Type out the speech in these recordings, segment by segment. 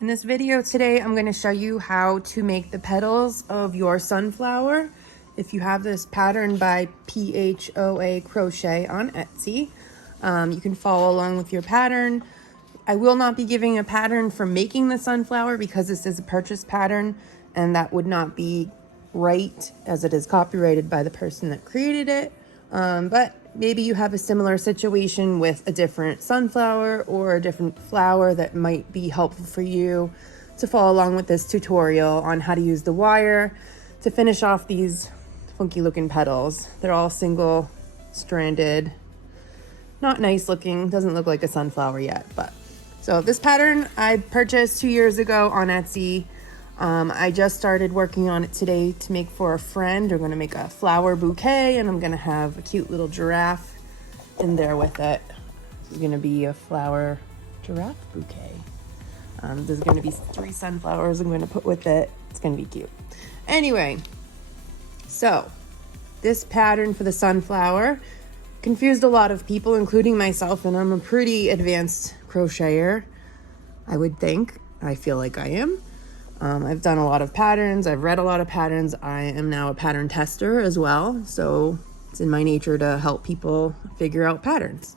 In this video today, I'm going to show you how to make the petals of your sunflower. If you have this pattern by PhoaCrochet on Etsy, you can follow along with your pattern. I will not be giving a pattern for making the sunflower because this is a purchase pattern and that would not be right as it is copyrighted by the person that created it. But maybe you have a similar situation with a different sunflower or a different flower that might be helpful for you to follow along with this tutorial on how to use the wire to finish off these funky looking petals. They're all single stranded, not nice looking, doesn't look like a sunflower yet. But so this pattern I purchased 2 years ago on Etsy. I just started working on it today to make for a friend. We're going to make a flower bouquet and I'm going to have a cute little giraffe in there with it. This is going to be a flower giraffe bouquet. There's going to be 3 sunflowers I'm going to put with it. It's going to be cute. Anyway, so this pattern for the sunflower confused a lot of people, including myself, and I'm a pretty advanced crocheter, I would think. I feel like I am. I've done a lot of patterns. I've read a lot of patterns. I am now a pattern tester as well. So it's in my nature to help people figure out patterns.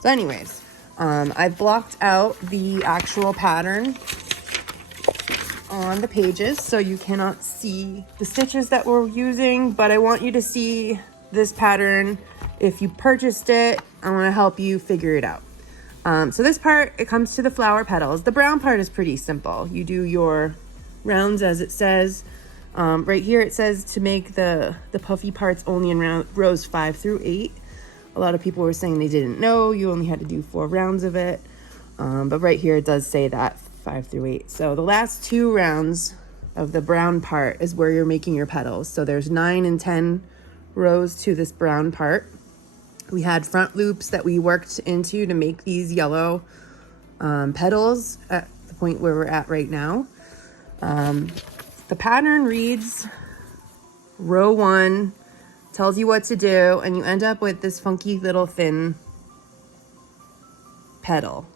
So anyways, I've blocked out the actual pattern on the pages so you cannot see the stitches that we're using, but I want you to see this pattern. If you purchased it, I want to help you figure it out. So this part, it comes to the flower petals. The brown part is pretty simple. You do your rounds as it says. Right here it says to make the puffy parts only in rows 5 through 8. A lot of people were saying they didn't know you only had to do 4 rounds of it. But right here it does say that 5 through 8. So the last 2 rounds of the brown part is where you're making your petals. So there's 9 and 10 rows to this brown part. We had front loops that we worked into to make these yellow petals at the point where we're at right now. The pattern reads row 1, tells you what to do, and you end up with this funky little thin petal.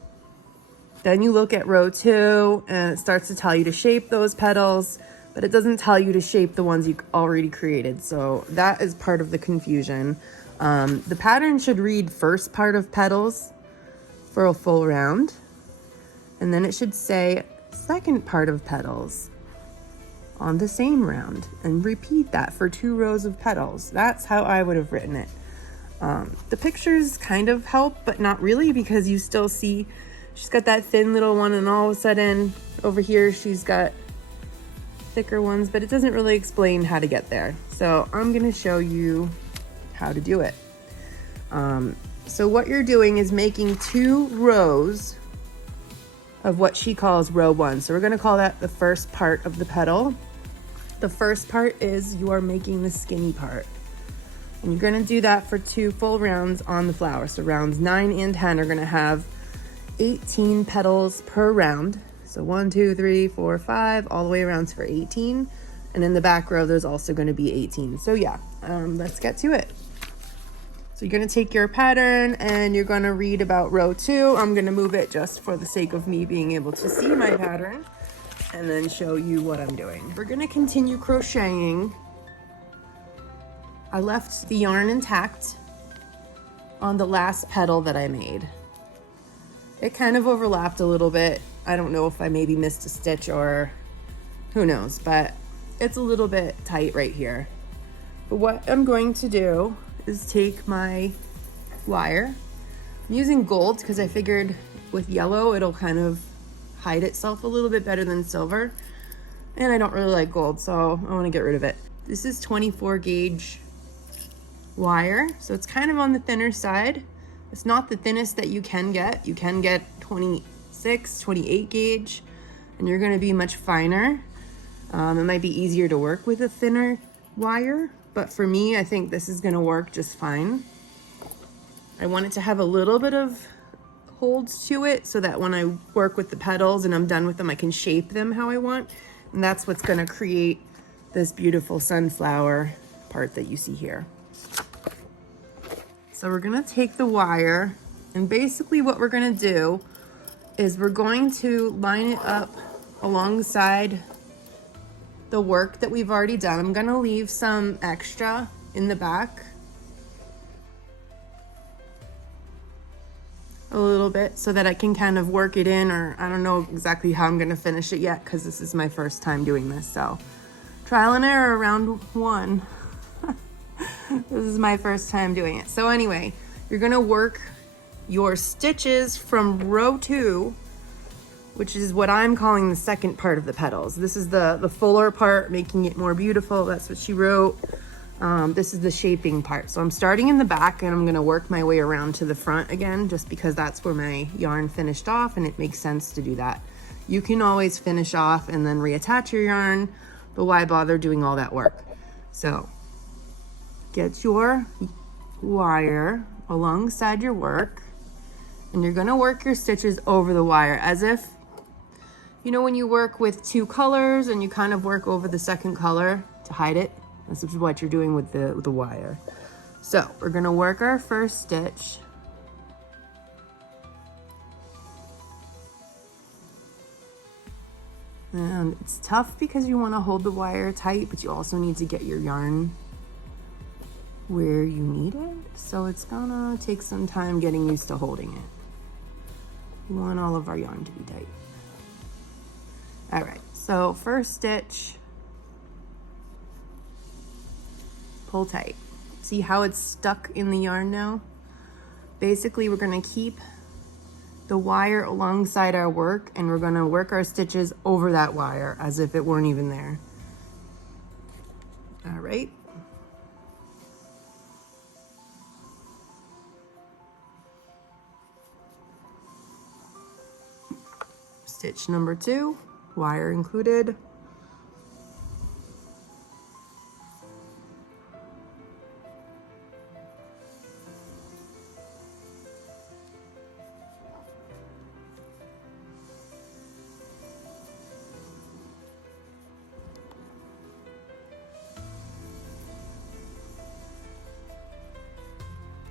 Then you look at row 2 and it starts to tell you to shape those petals, but it doesn't tell you to shape the ones you already created. So that is part of the confusion. The pattern should read first part of petals for a full round, and then it should say second part of petals on the same round, and repeat that for 2 rows of petals. That's how I would have written it. The pictures kind of help, but not really, because you still see she's got that thin little one, and all of a sudden over here she's got thicker ones, but it doesn't really explain how to get there. So I'm going to show you how to do it. So what you're doing is making 2 rows of what she calls row 1. So we're going to call that the first part of the petal. The first part is you are making the skinny part, and you're going to do that for 2 full rounds on the flower. So rounds 9 and 10 are going to have 18 petals per round. So 1, 2, 3, 4, 5, all the way around for 18. And in the back row, there's also going to be 18. So yeah, let's get to it. So you're going to take your pattern and you're going to read about row 2. I'm going to move it just for the sake of me being able to see my pattern and then show you what I'm doing. We're going to continue crocheting. I left the yarn intact on the last petal that I made. It kind of overlapped a little bit. I don't know if I maybe missed a stitch or who knows, but it's a little bit tight right here. But what I'm going to do is take my wire. I'm using gold because I figured with yellow it'll kind of hide itself a little bit better than silver, and I don't really like gold, so I want to get rid of it. This is 24 gauge wire, so it's kind of on the thinner side. It's not the thinnest that you can get. You can get 26, 28 gauge, and you're going to be much finer. It might be easier to work with a thinner wire, but for me, I think this is going to work just fine. I want it to have a little bit of holds to it so that when I work with the petals and I'm done with them, I can shape them how I want. And that's what's going to create this beautiful sunflower part that you see here. So we're going to take the wire, and basically what we're going to do is we're going to line it up alongside the work that we've already done. I'm gonna leave some extra in the back, a little bit, so that I can kind of work it in, or I don't know exactly how I'm gonna finish it yet because this is my first time doing this. So trial and error, round one. This is my first time doing it. So anyway, you're gonna work your stitches from row 2, which is what I'm calling the second part of the petals. This is the fuller part, making it more beautiful. That's what she wrote. This is the shaping part. So I'm starting in the back and I'm gonna work my way around to the front again, just because that's where my yarn finished off and it makes sense to do that. You can always finish off and then reattach your yarn, but why bother doing all that work? So get your wire alongside your work and you're gonna work your stitches over the wire as if, you know, when you work with 2 colors and you kind of work over the second color to hide it. This is what you're doing with the wire. So we're gonna work our first stitch. And it's tough because you wanna hold the wire tight, but you also need to get your yarn where you need it. So it's gonna take some time getting used to holding it. We want all of our yarn to be tight. All right, so first stitch, pull tight. See how it's stuck in the yarn now? Basically, we're gonna keep the wire alongside our work and we're gonna work our stitches over that wire as if it weren't even there. All right. Stitch number 2, wire included.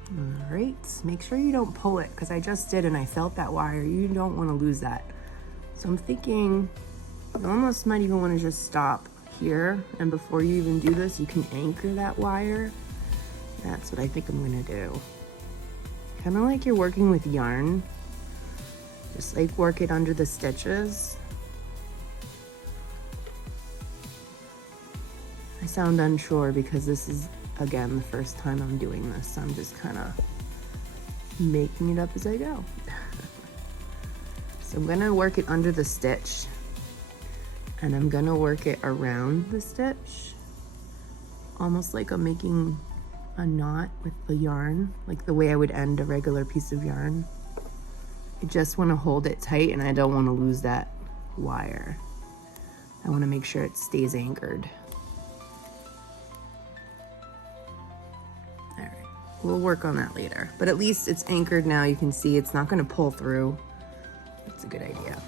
All right, make sure you don't pull it because I just did and I felt that wire. You don't want to lose that. So I'm thinking you almost might even want to just stop here, and before you even do this, you can anchor that wire. That's what I think I'm gonna do. Kind of like you're working with yarn. Just like work it under the stitches. I sound unsure because this is, again, the first time I'm doing this. So I'm just kind of making it up as I go. So I'm gonna work it under the stitch and I'm gonna work it around the stitch, almost like I'm making a knot with the yarn, like the way I would end a regular piece of yarn. I just wanna hold it tight and I don't wanna lose that wire. I wanna make sure it stays anchored. All right, we'll work on that later, but at least it's anchored now. You can see it's not gonna pull through. That's a good idea.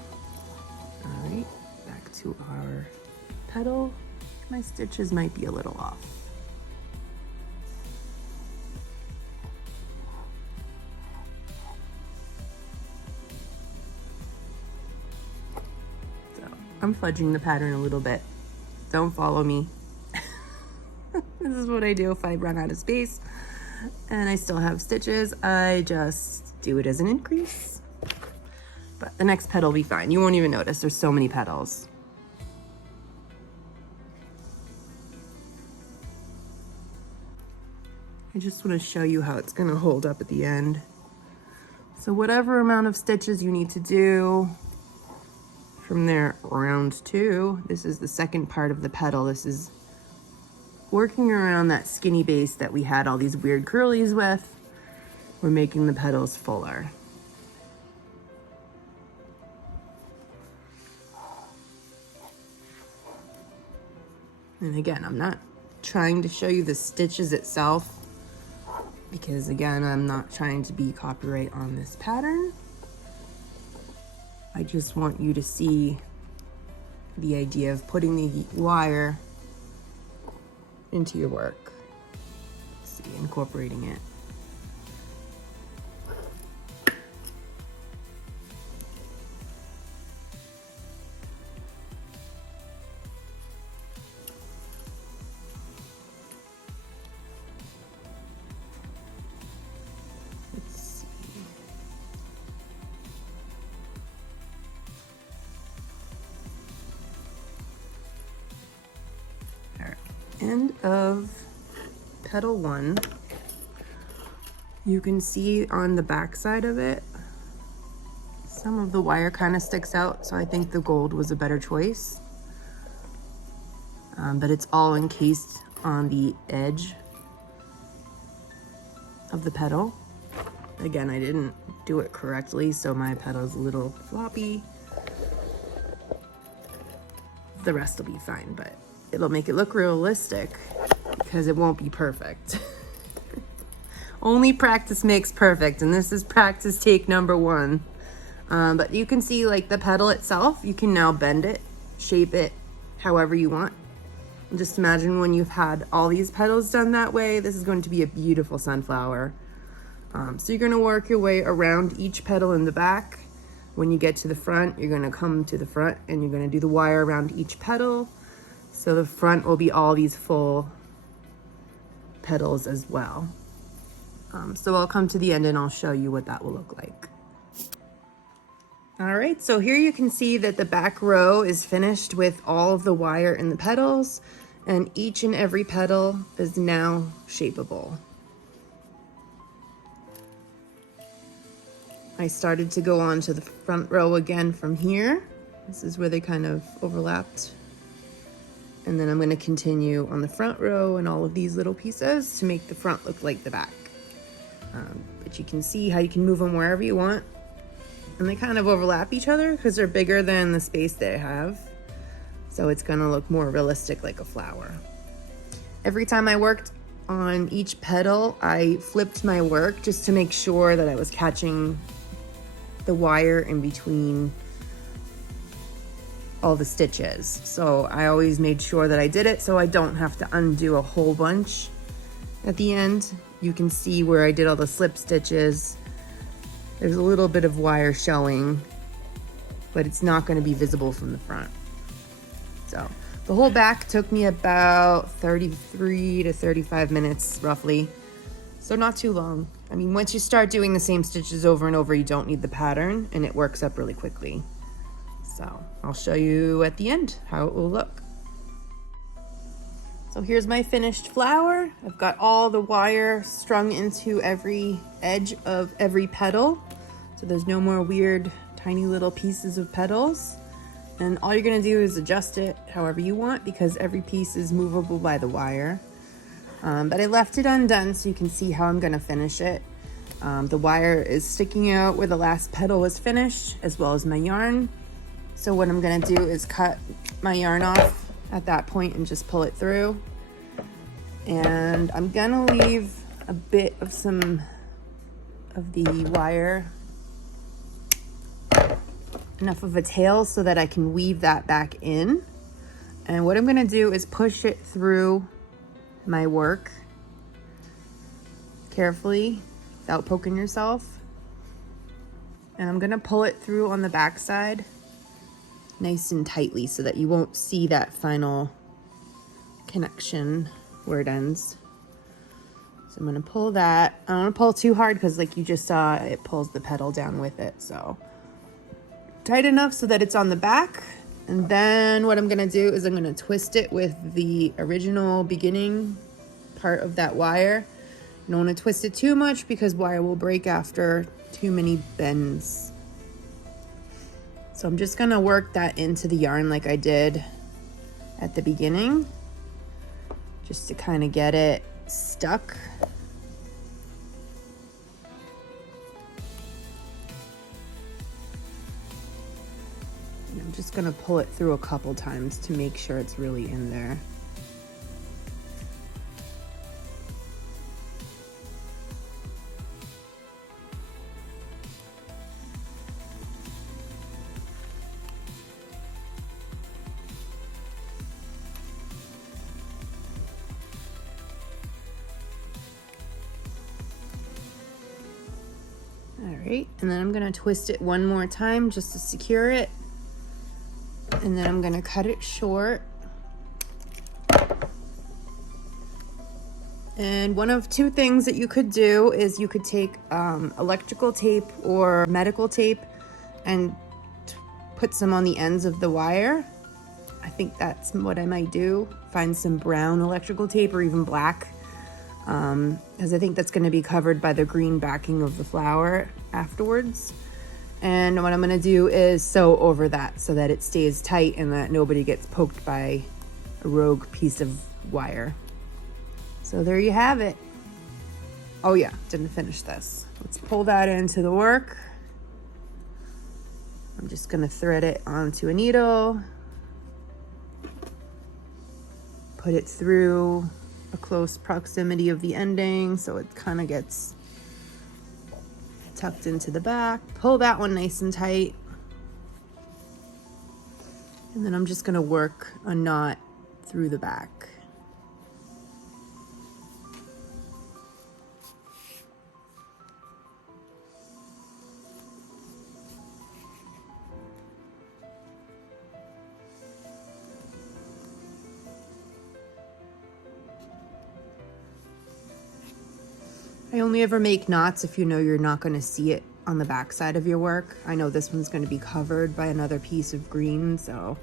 All right, back to our petal. My stitches might be a little off. So I'm fudging the pattern a little bit. Don't follow me. This is what I do if I run out of space and I still have stitches. I just do it as an increase. But the next petal will be fine. You won't even notice. There's so many petals. I just want to show you how it's going to hold up at the end. So whatever amount of stitches you need to do from there, round 2, this is the second part of the petal. This is working around that skinny base that we had all these weird curlies with. We're making the petals fuller. And again, I'm not trying to show you the stitches itself because again, I'm not trying to be copyright on this pattern. I just want you to see the idea of putting the wire into your work. Let's see, incorporating it. end of petal 1. You can see on the back side of it, some of the wire kind of sticks out, so I think the gold was a better choice. But it's all encased on the edge of the petal. Again, I didn't do it correctly, so my petal's a little floppy. The rest will be fine, but it'll make it look realistic because it won't be perfect. Only practice makes perfect, and this is practice take number 1. But you can see like the petal itself, you can now bend it, shape it however you want. And just imagine when you've had all these petals done that way, this is going to be a beautiful sunflower. So you're going to work your way around each petal in the back. When you get to the front, you're going to come to the front and you're going to do the wire around each petal. So the front will be all these full petals as well. So I'll come to the end and I'll show you what that will look like. All right, so here you can see that the back row is finished with all of the wire in the petals, and each and every petal is now shapeable. I started to go on to the front row again from here. This is where they kind of overlapped. And then I'm going to continue on the front row and all of these little pieces to make the front look like the back. But you can see how you can move them wherever you want. And they kind of overlap each other because they're bigger than the space they have. So it's going to look more realistic like a flower. Every time I worked on each petal, I flipped my work just to make sure that I was catching the wire in between all the stitches. So I always made sure that I did it so I don't have to undo a whole bunch at the end. You can see where I did all the slip stitches. There's a little bit of wire showing, but it's not going to be visible from the front. So the whole back took me about 33 to 35 minutes roughly. So not too long. I mean, once you start doing the same stitches over and over, you don't need the pattern and it works up really quickly. So I'll show you at the end how it will look. So here's my finished flower. I've got all the wire strung into every edge of every petal. So there's no more weird tiny little pieces of petals. And all you're gonna do is adjust it however you want because every piece is movable by the wire. But I left it undone so you can see how I'm gonna finish it. The wire is sticking out where the last petal was finished, as well as my yarn. So what I'm gonna do is cut my yarn off at that point and just pull it through. And I'm gonna leave a bit of some of the wire, enough of a tail so that I can weave that back in. And what I'm gonna do is push it through my work carefully without poking yourself. And I'm gonna pull it through on the back side nice and tightly so that you won't see that final connection where it ends. So I'm gonna pull that. I don't wanna pull too hard because like you just saw, it pulls the petal down with it. So tight enough so that it's on the back. And then what I'm gonna do is I'm gonna twist it with the original beginning part of that wire. You don't wanna twist it too much because wire will break after too many bends. So I'm just gonna work that into the yarn like I did at the beginning, just to kind of get it stuck. And I'm just gonna pull it through a couple times to make sure it's really in there. All right, and then I'm gonna twist it one more time just to secure it. And then I'm gonna cut it short. And one of two things that you could do is you could take electrical tape or medical tape and put some on the ends of the wire. I think that's what I might do. Find some brown electrical tape or even black, because I think that's going to be covered by the green backing of the flower afterwards. And what I'm going to do is sew over that so that it stays tight and that nobody gets poked by a rogue piece of wire. So there you have it. Oh yeah, didn't finish this. Let's pull that into the work. I'm just going to thread it onto a needle. Put it through a close proximity of the ending so it kind of gets tucked into the back. Pull that one nice and tight. And then I'm just going to work a knot through the back. I only ever make knots if you know you're not going to see it on the back side of your work. I know this one's going to be covered by another piece of green, so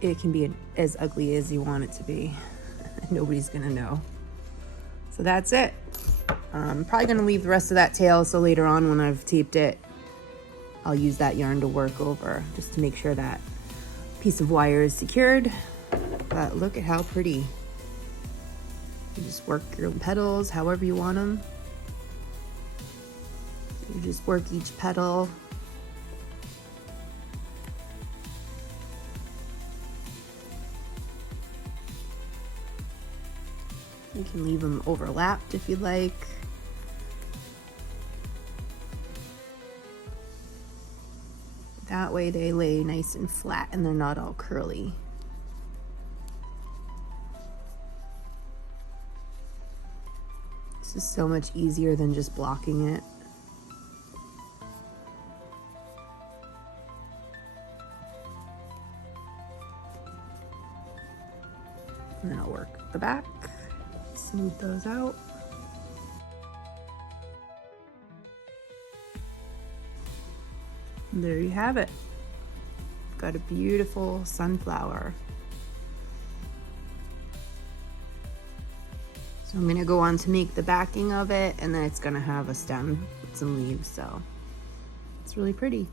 it can be as ugly as you want it to be. Nobody's going to know. So that's it. I'm probably going to leave the rest of that tail so later on when I've taped it, I'll use that yarn to work over just to make sure that piece of wire is secured. But look at how pretty. You just work your petals however you want them. You just work each petal. You can leave them overlapped if you'd like. That way they lay nice and flat and they're not all curly. This is so much easier than just blocking it. And then I'll work the back, smooth those out. And there you have it. Got a beautiful sunflower. So I'm gonna go on to make the backing of it, and then it's gonna have a stem with some leaves, so it's really pretty.